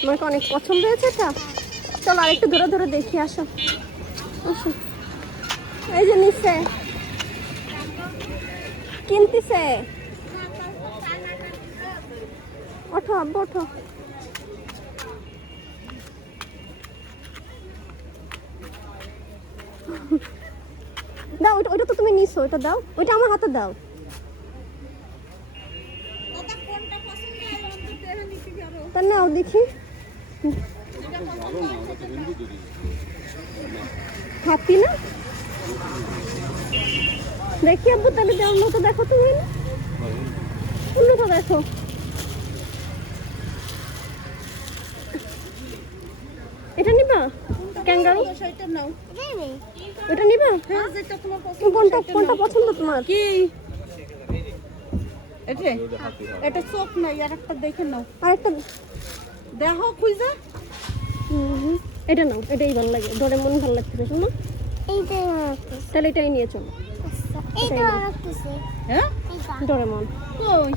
তোমার কি অনেক পছন্দ হয়েছে এটা চলো আরেকটু ধরে ধরে দেখি আসো। আসো। এই যে নিচ্ছে কিনতেছে ওঠো আব্বু, ওঠো। দাও, ওইটা ওইটা তো তুমি নিছো, ওইটা দাও। ওইটা আমার হাতে দাও। তা নাও দেখি। হ্যাপি না? দেখি আব্বু তাহলে দেওয়ার মতো দেখো তুমি। অন্যটা দেখো। এটা নিবা? ক্যাঙ্গারু ওটা নিবা? কোনটা কোনটা পছন্দ তোমার? কি? এটা এটা চোখ নাই আর একটা দেখে নাও। আরেকটা দেখো খুঁজা। এটা নাও এটাই ভালো লাগে। ধরে মন ভালো লাগতেছে শোনো। এইটা রাখতেছে তাহলে এটাই নিয়ে চলো। এইটা হ্যাঁ? ডোরেমন কই?